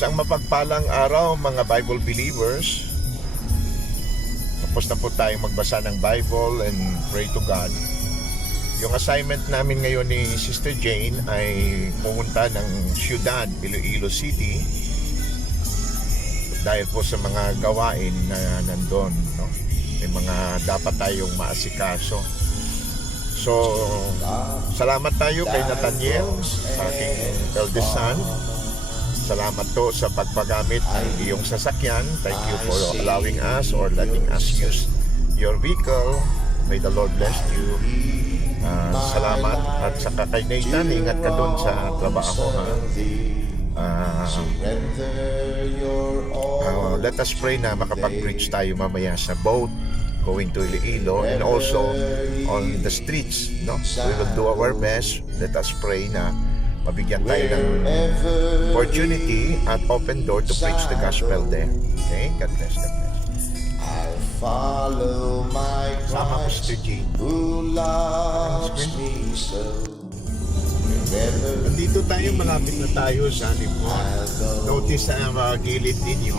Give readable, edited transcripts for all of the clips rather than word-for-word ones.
Isang mapagpalang araw mga Bible believers. Tapos na po tayong magbasa ng Bible and pray to God. Yung assignment namin ngayon ni Sister Jane ay pumunta ng Ciudad, Iloilo City dahil po sa mga gawain na nandun, no? May mga dapat tayong maasikaso. So, salamat tayo kay Nathaniel, sa aking eldest son. Salamat to sa pagpagamit ng iyong sasakyan. Thank you for allowing us or letting us use your vehicle. May the Lord bless you. Salamat. At saka kay Nathan, ingat ka doon sa trabaho. Let us pray na makapag-preach tayo mamaya sa boat going to Iloilo and also on the streets, no? We will do our best. Let us pray na mabigyan tayo ng opportunity at open door to preach the gospel there. Okay? God bless, God bless. I'll follow my Sama ko Christ si Jane. who loves me so. Wherever Nandito tayo, malapit na tayo sa Lipon. Notice sa gilid ninyo,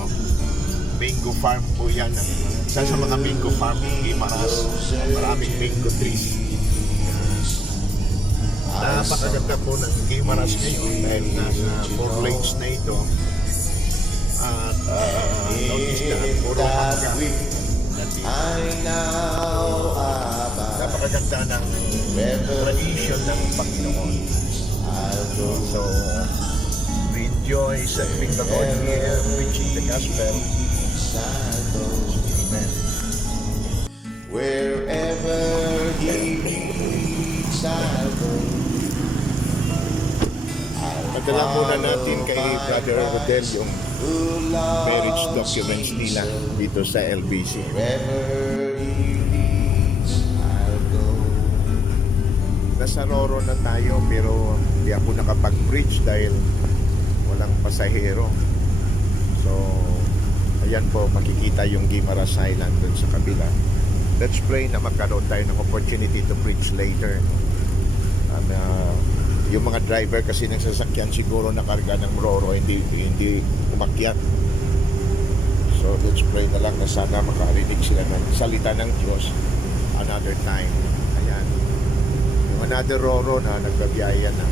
mango farm po yan. Isa sa mga mango farm ng Guimaras. Maraming mango trees. Napakaganda po ng Guimaras ngayon dahil nasa 4 lanes na ito. At notice na puro mangga. I now abide. Napakaganda ng tradition ng Panginoon. So, we enjoy serving the Lord here, preaching the gospel. Amen. Wherever He leads, I'll go. Padala muna natin kay Brother Rodel yung marriage documents nila dito sa LBC. Wherever He leads, I'll go. Nasa Roro na tayo pero hindi ako nakapag-preach dahil walang pasahero. So, ayan po, makikita yung Guimaras Island dun sa kabila. Let's pray na magkaroon tayo ng opportunity to preach later. Yung mga driver kasi ng sasakyan siguro nakarga ng Roro, hindi umakyat. So let's pray na lang na sana makarinig sila ng salita ng Diyos another time. Ayan. Yung another Roro na nagbabiyaya ng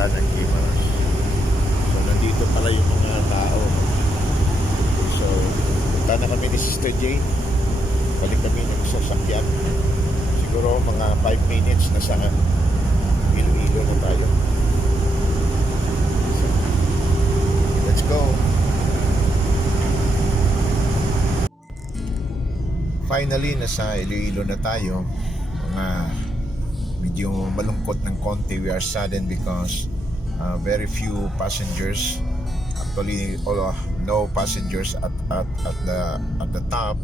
Tanang Guimaras. So nandito pala yung mga tao. So punta na kami ni Sister Jane. Balik kami ng sasakyan. Siguro mga 5 minutes na sa Iloilo na tayo. So, let's go. Finally, nasa Iloilo na tayo. Medyo malungkot ng konti. We are saddened because very few passengers. Actually, no passengers at the top.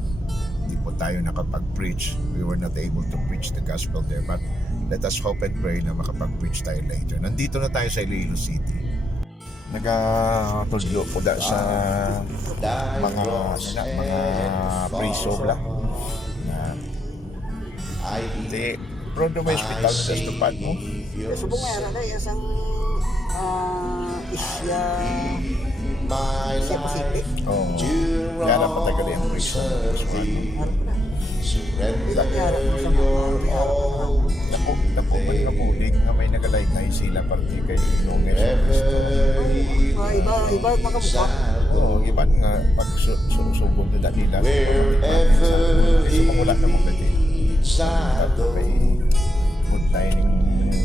Hindi po tayo nakapag-preach. We were not able to preach the gospel there. But let us hope and pray na makapag-preach tayo later. Nandito na tayo sa Iloilo City. Nagtudlo po sa mga preso lang. Hindi, Prodo may hospital sa Estupad mo. Sa bungera na isang Isya Pacific. Oo. Kaya patagal yung preso. Napo man kapulig na may nagalaykay sila parti kay Iloilo. Iba makamukha. Oo, iba nga pag susubog na dakila. Sumamula na mga dati. May good lining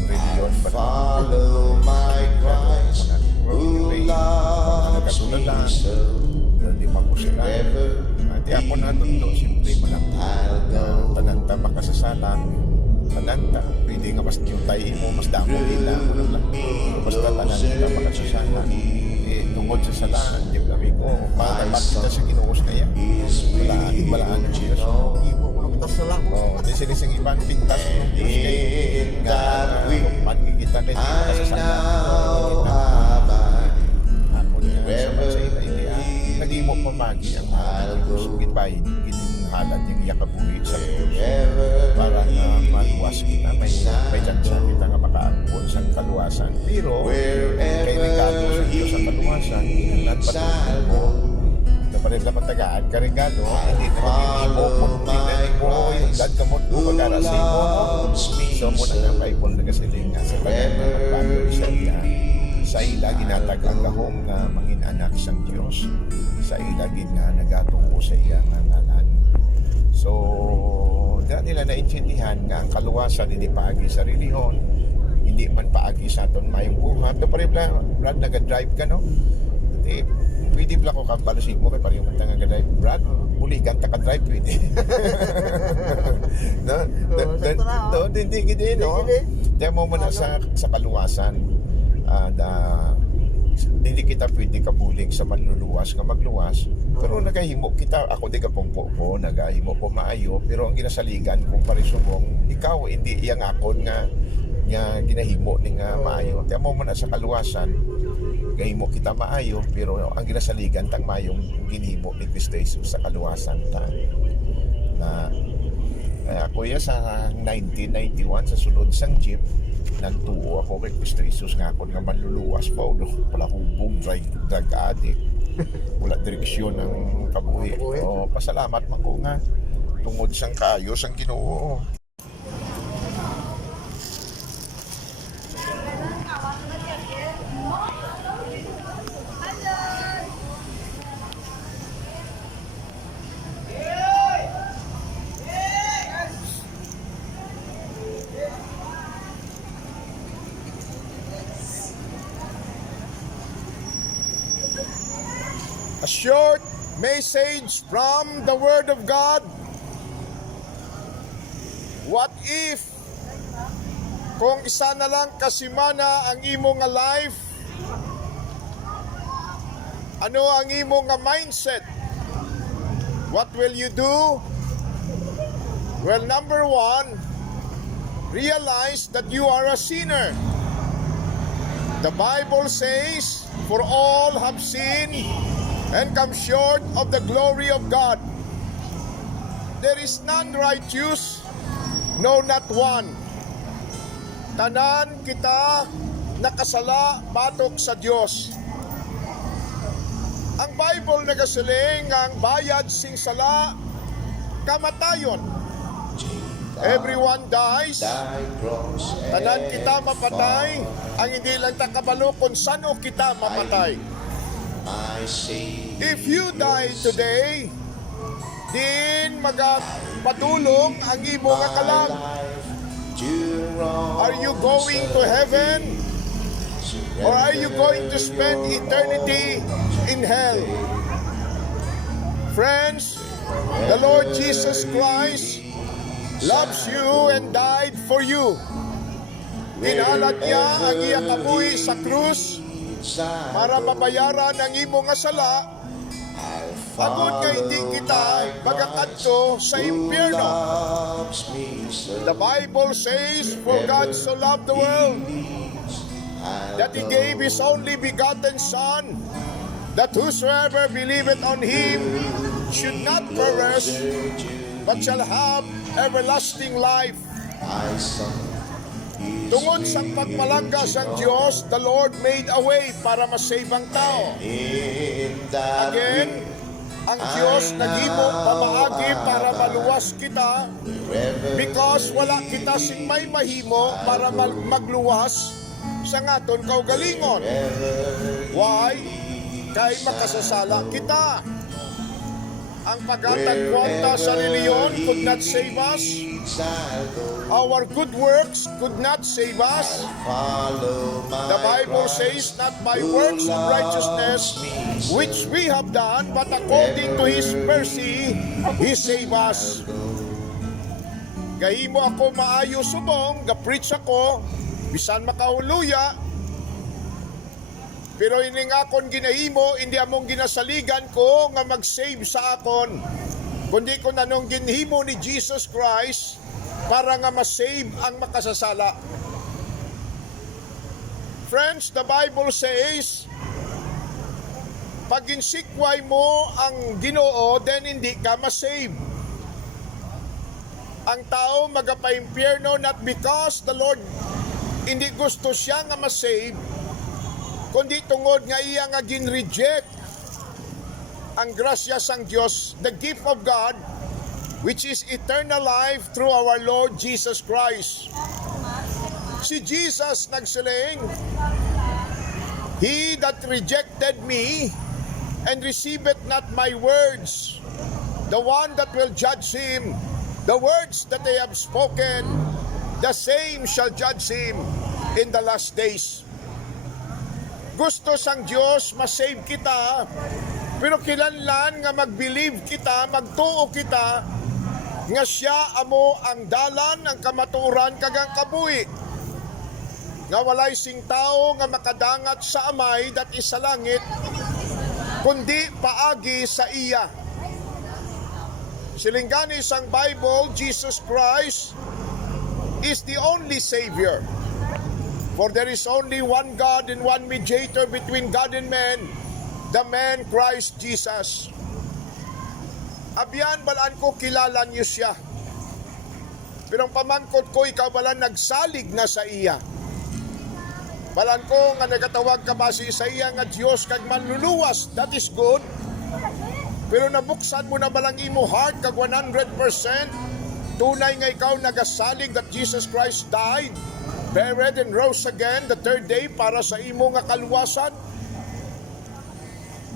religion. Follow my Christ who loves me so. Hindi pa ko sila. Di ako natuto, siyempre malaki. Tananta makasasalan. Tananta, pwede nga mas yung tayo mo, mas damo nila. Basta tananta makasasalan. Tungkol sa salaan, yung kami ko, dapat kita sa ginuos na yan. Balaan ng Diyos. Di sinising ibang pintas ng Diyos kayo. Magkikita na hindi makasasalan. Ako niya sa ila. Naging mo pamagi ang sugit bayin. Ginhalad yung iyakabuhin sa Diyos. Para na maluwas kita. May tsansa kita nga makaagpon sa kaluwasan. Pero, kay Ricardo sa Diyos ang kaluwasan. kalwasan, kinalan patuloy mo. Ito pa rin naman tagaan ka regalo. Hindi naman hindi mo kung tinanin mo yung dad ka mo pag-arasay mo. So mo na nga Bible na kasiling nga sa pagbago siya niya. Sa ila ginatagang kahong nga mangin anak sang Diyos. Sa ila gina nagatungo sa iya nga ngalan. So, dahil nila naintindihan nga ang kaluwasan hindi paagi sa reliyon, hindi man paagi sa aton mayong buhat. Ito pa rin Brad, nag-drive ka, no? Hindi, pwede pala ko kabalusin mo kay parang yung nag-drive. Brad, buligan ta ka-drive, pwede. No? Hindi, no? Kaya mo na sa kaluwasan. Hindi kita pwede kabuling sa manluluwas nga magluwas, pero nagahimo kita, ako di ka pongpo po, nagahimo po maayo, pero ang ginasaligan kung parisubong ikaw hindi iyang akon nga ginahimo ni nga maayo. Kaya mo na sa kaluwasan gahimo kita maayo, pero ang ginasaligan tang mayong ginhimo ni Kristo Jesus sa kaluwasan ta na ako ya sa 1991 sa sulod sang jeep nagtuo ako kay Kristo Jesus nga ako nga manluluwas pa no? Wala hubog, drug addict, wala direksyon ng kabuhi. O, pasalamat man ko nga tungod sang kayo sang Ginoo. A short message from the Word of God. What if kung isa na lang kasimana ang imo nga life, ano ang imo nga mindset? What will you do? Well, number one, realize that you are a sinner. The Bible says, for all have sinned and come short of the glory of God. There is none righteous, no, not one. Tanan kita nakasala batok sa Dios. Ang Bible nagasiling ang bayad sing sala kamatayon. Everyone dies. Tanan kita mapatay. Ang hindi lang ta kabalo kung sano kita mamatay. If you die today, din magpatulong ang imo nga kalag. Are you going to heaven? Or are you going to spend eternity in hell? Friends, the Lord Jesus Christ loves you and died for you. Kinalad niya ang iya kabuhi sa krus para mabayaran ang imo nga sala, agud nga hindi kita magakadto sa impyerno. The Bible says, for God so loved the world that He gave His only begotten Son, that whosoever believeth on Him should not perish, but shall have everlasting life. Tungod sa pagpalangga sa Diyos, the Lord made a way para masave ang tao. Again, ang Diyos naghimo pamaagi para maluwas kita, because wala kita sing may mahimo para magluwas sa ngaton kaugalingon. Why? Kay makasasala kita. Ang pagkatagwanta sa reliyon could not save us. Our good works could not save us. The Bible says, not by works of righteousness which we have done, but according to His mercy, He saved us. Gahimo ako maayo subong, ga-preach ako, bisan makahuluya, pero ining akon ginahimo, hindi among ginasaligan ko nga mag-save sa akon, kundi ko nanong ginhimo ni Jesus Christ para nga ma-save ang makasasala. Friends, the Bible says, pag insikway mo ang Ginoo, then hindi ka ma-save. Ang tao magapa-impyerno not because the Lord hindi gusto siya nga ma-save, kundi tungod nga iya nga gin-reject ang grasya sang Dios, the gift of God, which is eternal life through our Lord Jesus Christ. Si Jesus nagsiling, "He that rejected me and receiveth not my words, the one that will judge him, the words that I have spoken, the same shall judge him in the last days." Gusto sang Diyos masave kita, pero kinahanglan nga mag-believe kita, magtuo kita, nga siya amo ang dalan, ang kamatuoran, kagang kabuhi. Nga walay sing tao nga makadangat sa amay dat isa langit, kundi paagi sa iya. Silinggani sang Bible, Jesus Christ is the only Savior. For there is only one God and one mediator between God and man, the man Christ Jesus. Abyan balaan ko kilala niyo siya. Pero ang pamangkot ko, ikaw balaan nagsalig na sa iya. Balaan ko nga nagatawag ka ba sa iya nga Diyos kag manluluwas, that is good. Pero nabuksan mo na balang imo heart kag 100%, tunay nga ikaw nagasalig that Jesus Christ died, buried and rose again the third day para sa imo nga kaluwasan.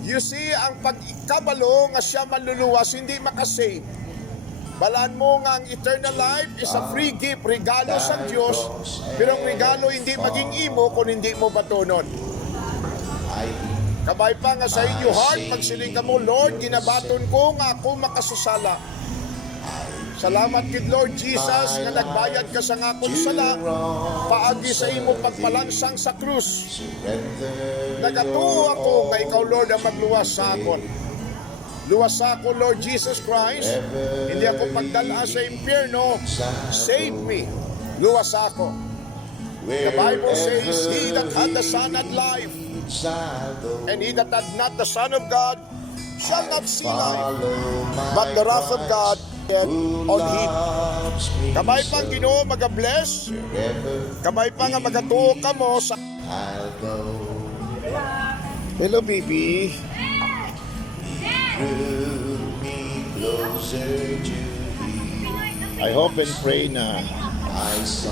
You see, ang pagkabalo nga siya manluluwas, hindi makasave. Balaan mo nga ang eternal life is a free gift, regalo sa Diyos, pero ang regalo hindi maging imo kung hindi mo batunon. Kabay pa nga sa inyo heart, pagsiling ka mo, Lord, ginabaton ko nga ako makasusala. Salamat kid Lord Jesus nga nagbayad ka sa ngakon sala, paagi sa imo pagpalansang sa krus. Nagatuo ako nga ikaw Lord ang magluwas sa akon. Luwas sa ako Lord Jesus Christ, hindi ako pagdala sa impyerno, save me. Luwas sa ako. The Bible says, "He that had the Son had life, and he that had not the Son of God shall not see life, but the wrath of God on him." Kamay pang Ginoo maga-bless, kamay pa nga magatuo ka mo sa... Hello baby. I hope and pray na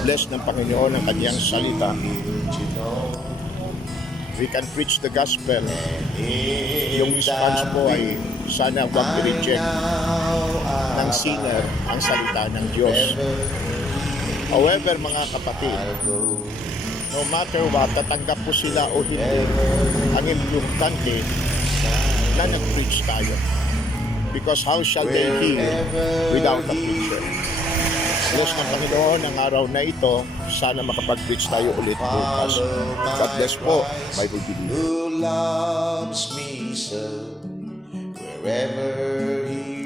bless ng Panginoon ang kanyang salita. We can preach the gospel. Yung response po ay sana huwag i-reject ng sinner ang salita ng Diyos. However, mga kapatid, no matter what, tatanggap po sila o hindi, ang importante na nag-preach tayo. Because how shall they hear without a preacher? Bless ng Panginoon ang araw na ito. Sana makapag-preach tayo ulit bukas. God bless po. Bible Believe. Who loves me so, wherever he